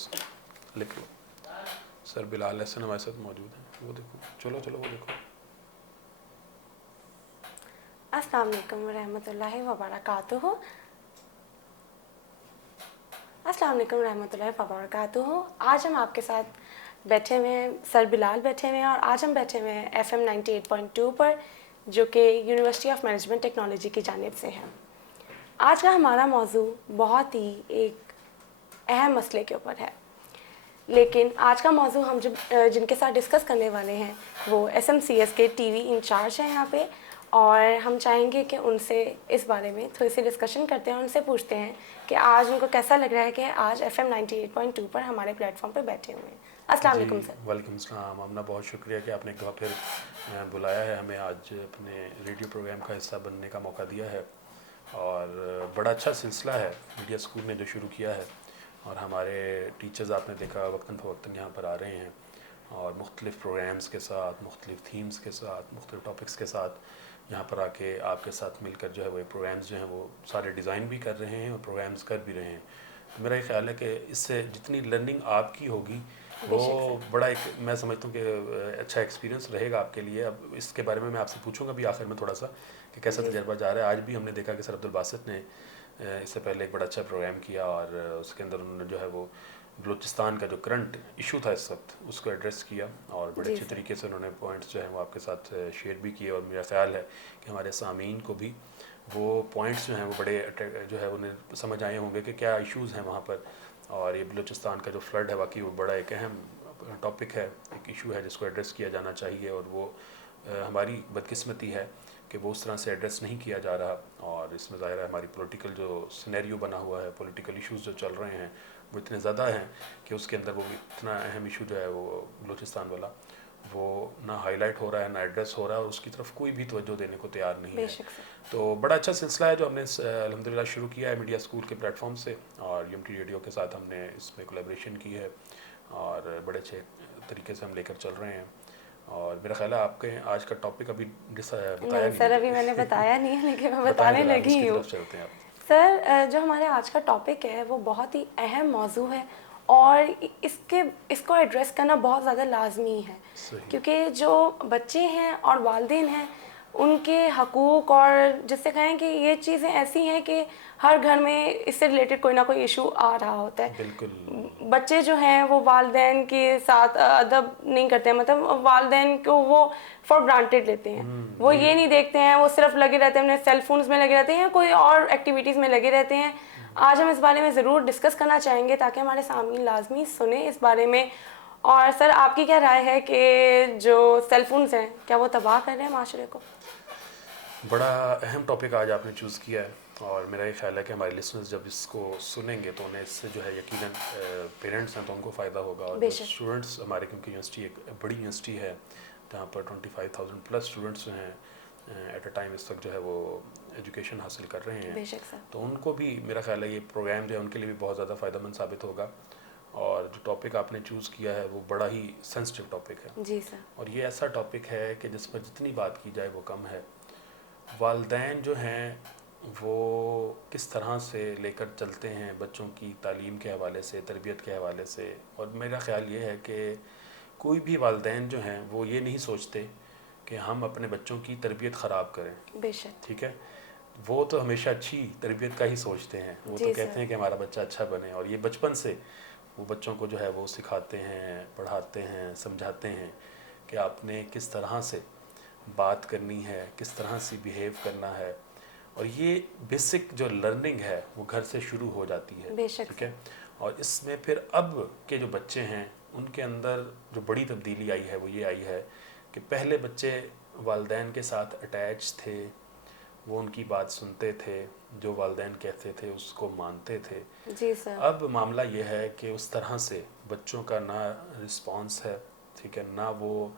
اس کو لکھ لو. سر بلال احسن ہمارے ساتھ موجود ہیں, وہ دیکھو, چلو وہ دیکھو. السلام علیکم ورحمۃ اللہ وبرکاتہ. السلام علیکم ورحمۃ اللہ وبرکاتہ. آج ہم آپ کے ساتھ بیٹھے ہوئے ہیں, سر بلال بیٹھے ہوئے ہیں, اور آج ہم بیٹھے ہوئے ہیں FM 98.2 پر, جو کہ یونیورسٹی آف مینجمنٹ ٹیکنالوجی کی جانب سے ہے. آج کا ہمارا موضوع بہت ہی ایک اہم مسئلے کے اوپر ہے, لیکن آج کا موضوع ہم جن کے ساتھ ڈسکس کرنے والے ہیں وہ SMCS کے TV انچارج ہیں یہاں پہ, اور ہم چاہیں گے کہ ان سے اس بارے میں تھوڑی سی ڈسکشن کرتے ہیں, اور ان سے پوچھتے ہیں کہ آج ان کو کیسا لگ رہا ہے کہ آج FM 98.2 پر ہمارے پلیٹ فارم پہ بیٹھے ہوئے ہیں. السلام جی علیکم سر. وعلیکم السلام آمنہ, بہت شکریہ کہ آپ نے ایک دفعہ پھر بلایا ہے ہمیں, آج اپنے ریڈیو پروگرام کا حصہ بننے کا موقع دیا ہے. اور بڑا اچھا سلسلہ ہے میڈیا اسکول نے جو شروع کیا ہے, اور ہمارے ٹیچرز آپ نے دیکھا وقتاً فوقتاً یہاں پر آ رہے ہیں, اور مختلف پروگرامز کے ساتھ, مختلف تھیمز کے ساتھ, مختلف ٹاپکس کے ساتھ یہاں پر آ کے آپ کے ساتھ مل کر جو ہے وہ پروگرامز جو ہیں وہ سارے ڈیزائن بھی کر رہے ہیں اور پروگرامز کر بھی رہے ہیں. تو میرا یہ خیال ہے کہ اس سے جتنی لرننگ آپ کی ہوگی بے شک وہ سر. بڑا ایک, میں سمجھتا ہوں کہ اچھا ایکسپیرینس رہے گا آپ کے لیے. اب اس کے بارے میں آپ سے پوچھوں گا بھی آخر میں تھوڑا سا کہ کیسا جی تجربہ جا رہا ہے. آج بھی ہم نے دیکھا کہ سر عبدالباسط نے اس سے پہلے ایک بڑا اچھا پروگرام کیا, اور اس کے اندر انہوں نے جو ہے وہ بلوچستان کا جو کرنٹ ایشو تھا اس وقت اس کو ایڈریس کیا, اور بڑے جی اچھے سر. طریقے سے انہوں نے پوائنٹس جو ہیں وہ آپ کے ساتھ شیئر بھی کیے. اور میرا خیال ہے کہ ہمارے سامعین کو بھی وہ پوائنٹس جو ہیں وہ بڑے جو ہے انہیں سمجھ آئے ہوں گے کہ کیا ایشوز ہیں وہاں پر. اور یہ بلوچستان کا جو فلڈ ہے واقعی وہ بڑا ایک اہم ٹاپک ہے, ایک ایشو ہے جس کو ایڈریس کیا جانا چاہیے, اور وہ ہماری بدقسمتی ہے کہ وہ اس طرح سے ایڈریس نہیں کیا جا رہا. اور اس میں ظاہر ہے ہماری پولیٹیکل جو سینیریو بنا ہوا ہے, پولیٹیکل ایشوز جو چل رہے ہیں وہ اتنے زیادہ ہیں کہ اس کے اندر وہ اتنا اہم ایشو جو ہے وہ بلوچستان والا وہ نہ ہائی لائٹ ہو رہا ہے, نہ ایڈریس ہو رہا ہے, اور اس کی طرف کوئی بھی توجہ دینے کو تیار نہیں بے ہے. شک سر. تو بڑا اچھا سلسلہ ہے جو ہم نے الحمدللہ شروع کیا ہے میڈیا اسکول کے پلیٹ فارم سے, اور یونٹی ریڈیو کے ساتھ ہم نے اس میں کولیبریشن کی ہے, اور بڑے اچھے طریقے سے ہم لے کر چل رہے ہیں. اور میرا خیال ہے آپ کے آج کا ٹاپک ابھی بتایا نہیں نہیں سر, ابھی مجھے. میں نے بتایا نہیں ہے, لیکن میں بتائیں بتانے ذرا, اس لگی کی ہوں. طرف چلتے ہیں آپ. سر, جو ہمارے آج کا ٹاپک ہے وہ بہت ہی اہم موضوع ہے, اور اس کو ایڈریس کرنا بہت زیادہ لازمی ہے, صحیح. کیونکہ جو بچے ہیں اور والدین ہیں ان کے حقوق, اور جس سے کہیں کہ یہ چیزیں ایسی ہیں کہ ہر گھر میں اس سے ریلیٹڈ کوئی نہ کوئی ایشو آ رہا ہوتا ہے. بالکل. بچے جو ہیں وہ والدین کے ساتھ ادب نہیں کرتے ہیں, مطلب والدین کو وہ فار گرانٹیڈ لیتے ہیں. وہ جی یہ نہیں دیکھتے ہیں, وہ صرف لگے رہتے ہیں اپنے سیل فونز میں لگے رہتے ہیں, یا کوئی اور ایکٹیویٹیز میں لگے رہتے ہیں. آج ہم اس بارے میں ضرور ڈسکس کرنا چاہیں گے تاکہ ہمارے سامعین لازمی سنیں اس بارے میں. اور سر, آپ کی کیا رائے ہے کہ جو سیل فونز ہیں کیا وہ تباہ کر رہے ہیں معاشرے کو؟ بڑا اہم ٹاپک آج آپ نے چوز کیا ہے, اور میرا یہ خیال ہے کہ ہمارے لسنرز جب اس کو سنیں گے تو انہیں اس سے جو ہے یقیناً پیرنٹس ہیں تو ان کو فائدہ ہوگا, اور بے جو شک. اسٹوڈنٹس ہمارے, کیونکہ یونیورسٹی ایک بڑی یونیورسٹی ہے جہاں پر 25,000 پلس اسٹوڈنٹس جو ہیں ایٹ اے ٹائم اس وقت جو ہے وہ ایجوکیشن حاصل کر رہے ہیں, بے شک سر. تو ان کو بھی میرا خیال ہے یہ پروگرام جو ہے ان کے لیے بھی بہت زیادہ فائدہ مند ثابت ہوگا. اور جو ٹاپک آپ نے چوز کیا ہے وہ بڑا ہی سینسٹیو ٹاپک ہے, جی سر. اور یہ ایسا ٹاپک ہے کہ جس پر جتنی بات کی جائے وہ کم ہے. والدین جو ہیں وہ کس طرح سے لے کر چلتے ہیں بچوں کی تعلیم کے حوالے سے, تربیت کے حوالے سے, اور میرا خیال یہ ہے کہ کوئی بھی والدین جو ہیں وہ یہ نہیں سوچتے کہ ہم اپنے بچوں کی تربیت خراب کریں. بے شک. ٹھیک ہے, وہ تو ہمیشہ اچھی تربیت کا ہی سوچتے ہیں, وہ تو جی سر. کہتے ہیں کہ ہمارا بچہ اچھا بنے, اور یہ بچپن سے وہ بچوں کو جو ہے وہ سکھاتے ہیں, پڑھاتے ہیں, سمجھاتے ہیں کہ آپ نے کس طرح سے بات کرنی ہے, کس طرح سے بیہیو کرنا ہے. اور یہ بیسک جو لرننگ ہے وہ گھر سے شروع ہو جاتی ہے. بے شک ٹھیک سر. ہے, اور اس میں پھر اب کے جو بچے ہیں ان کے اندر جو بڑی تبدیلی آئی ہے وہ یہ آئی ہے کہ پہلے بچے والدین کے ساتھ اٹیچ تھے, وہ ان کی بات سنتے تھے, جو والدین کہتے تھے اس کو مانتے تھے. جی سر. اب معاملہ یہ ہے کہ اس طرح سے بچوں کا نہ رسپانس ہے, ٹھیک ہے, نہ وہ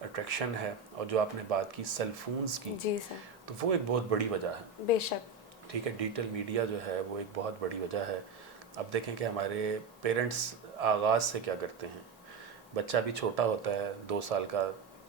اٹریکشن ہے, اور جو آپ نے بات کی سیل فونز کی جی سر. تو وہ ایک بہت بڑی وجہ ہے. بے شک. ٹھیک ہے, ڈیجیٹل میڈیا جو ہے وہ ایک بہت بڑی وجہ ہے. اب دیکھیں کہ ہمارے پیرنٹس آغاز سے کیا کرتے ہیں, بچہ بھی چھوٹا ہوتا ہے 2 سال کا,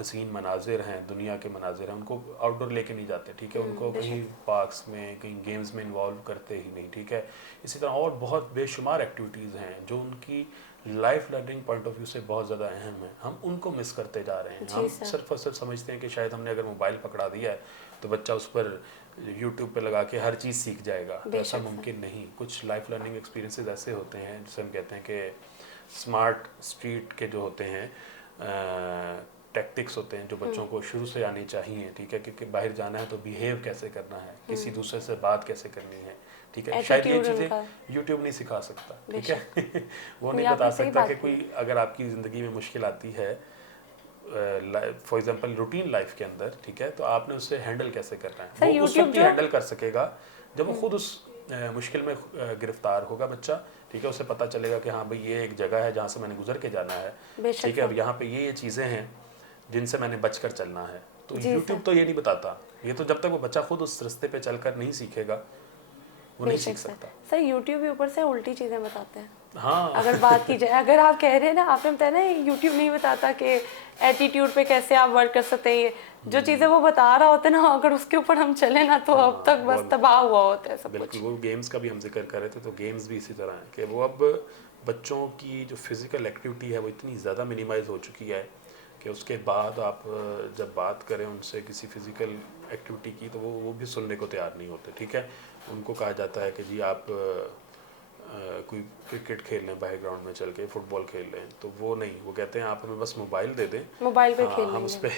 حسین مناظر ہیں، دنیا کے مناظر ہیں، ان کو آؤٹ ڈور لے کے نہیں جاتے، ٹھیک ہے، ان کو کہیں پارکس میں کہیں گیمز میں انوالو کرتے ہی نہیں، ٹھیک ہے. اسی طرح اور بہت بے شمار ایکٹیویٹیز ہیں جو ان کی life learning point of view سے بہت زیادہ اہم ہیں. ہم ان کو مس کرتے جا رہے ہیں. ہم صرف اور صرف سمجھتے ہیں کہ شاید ہم نے اگر موبائل پکڑا دیا ہے تو بچہ اس پر یوٹیوب پہ لگا کے ہر چیز سیکھ جائے گا. تو ایسا ممکن نہیں. کچھ لائف لرننگ ایکسپیرینسز ایسے ہوتے ہیں جسے ہم کہتے ہیں کہ اسمارٹ اسٹریٹ کے جو ہوتے ہیں ٹیکٹکس ہوتے ہیں جو بچوں کو شروع سے آنی چاہیے، ٹھیک ہے، کیونکہ باہر جانا ہے تو بیہیو کیسے کرنا ہے، کسی دوسرے سے بات کیسے کرنی ہے، ٹھیک ہے. شاید یہ چیزیں یوٹیوب نہیں سکھا سکتا، ٹھیک ہے. وہ نہیں بتا سکتا کہ کوئی اگر آپ کی زندگی میں مشکل آتی ہے فار ایگزامپل روٹین لائف کے اندر، ٹھیک ہے، تو آپ نے اسے ہینڈل کیسے کرنا ہے. وہ اس وقت ہی ہینڈل کر سکے گا جب وہ خود اس مشکل میں گرفتار ہوگا بچہ، ٹھیک ہے. اسے پتہ چلے گا کہ ہاں بھئی یہ ایک جگہ ہے جہاں سے میں نے گزر کے جانا ہے، ٹھیک ہے، اب یہاں پہ یہ چیزیں ہیں جن سے میں نے بچ کر چلنا ہے. تو یوٹیوب تو یہ نہیں بتاتا. یہ تو جب تک وہ بچہ خود اس رستے پہ چل کر نہیں سیکھے گا وہ نہیں سیکھ سکتا. سر یوٹیوب بھی اوپر سے الٹی چیزیں بتاتے ہیں. ہاں اگر بات کی جائے، اگر آپ کہہ رہے ہیں نا، آپ نے بتایا نا یوٹیوب نہیں بتاتا کہ ایٹیٹیوڈ پہ کیسے آپ ورک کر سکتے ہیں، جو چیزیں وہ بتا رہا ہوتا ہے نا، اگر اس کے اوپر ہم چلیں نا تو اب تک بس تباہ ہوا ہوتا ہے سب کچھ. بالکل. وہ گیمز کا بھی ہم ذکر کر رہے تھے، تو گیمز بھی اسی طرح ہیں کہ وہ اب بچوں کی جو فزیکل ایکٹیویٹی ہے وہ اتنی زیادہ منیمائز ہو چکی ہے کہ اس کے بعد آپ جب بات کریں ان سے کسی فزیکل ایکٹیویٹی کی تو وہ بھی سننے کو تیار نہیں ہوتے، ٹھیک ہے. ان کو کہا جاتا ہے کہ جی آپ کوئی کرکٹ کھیل لیں باہر گراؤنڈ میں چل کے، فٹ بال کھیل لیں، تو وہ نہیں. وہ کہتے ہیں آپ ہمیں بس موبائل دے دیں، موبائل پہ کھیل ہم اس پہ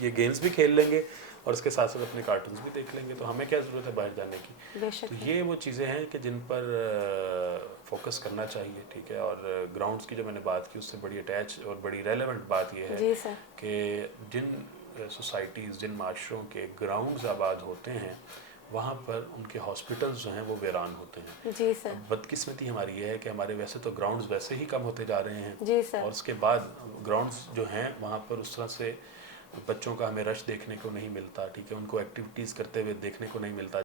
یہ گیمز بھی کھیل لیں گے اور اس کے ساتھ ساتھ اپنے کارٹونز بھی دیکھ لیں گے، تو ہمیں کیا ضرورت ہے باہر جانے کی. تو یہ وہ چیزیں ہیں کہ جن پر فوکس کرنا چاہیے، ٹھیک ہے. اور گراؤنڈس کی جو میں نے بات کی اس سے بڑی اٹیچ اور بڑی ریلیونٹ بات یہ ہے کہ جن سوسائٹیز، جن معاشروں کے گراؤنڈز آباد ہوتے ہیں وہاں پر ان کے ہاسپٹلز جو ہیں وہ ویران ہوتے ہیں. جی سر. بدقسمتی ہماری یہ ہے کہ ہمارے ویسے تو گراؤنڈز ویسے ہی کم ہوتے جا رہے ہیں، جی سر، اور اس کے بعد گراؤنڈز جو ہیں وہاں پر اس طرح سے بچوں کا ہمیں رش دیکھنے کو نہیں ملتا، ٹھیک ہے، ان کو ایکٹیویٹیز کرتے ہوئے دیکھنے کو نہیں ملتا.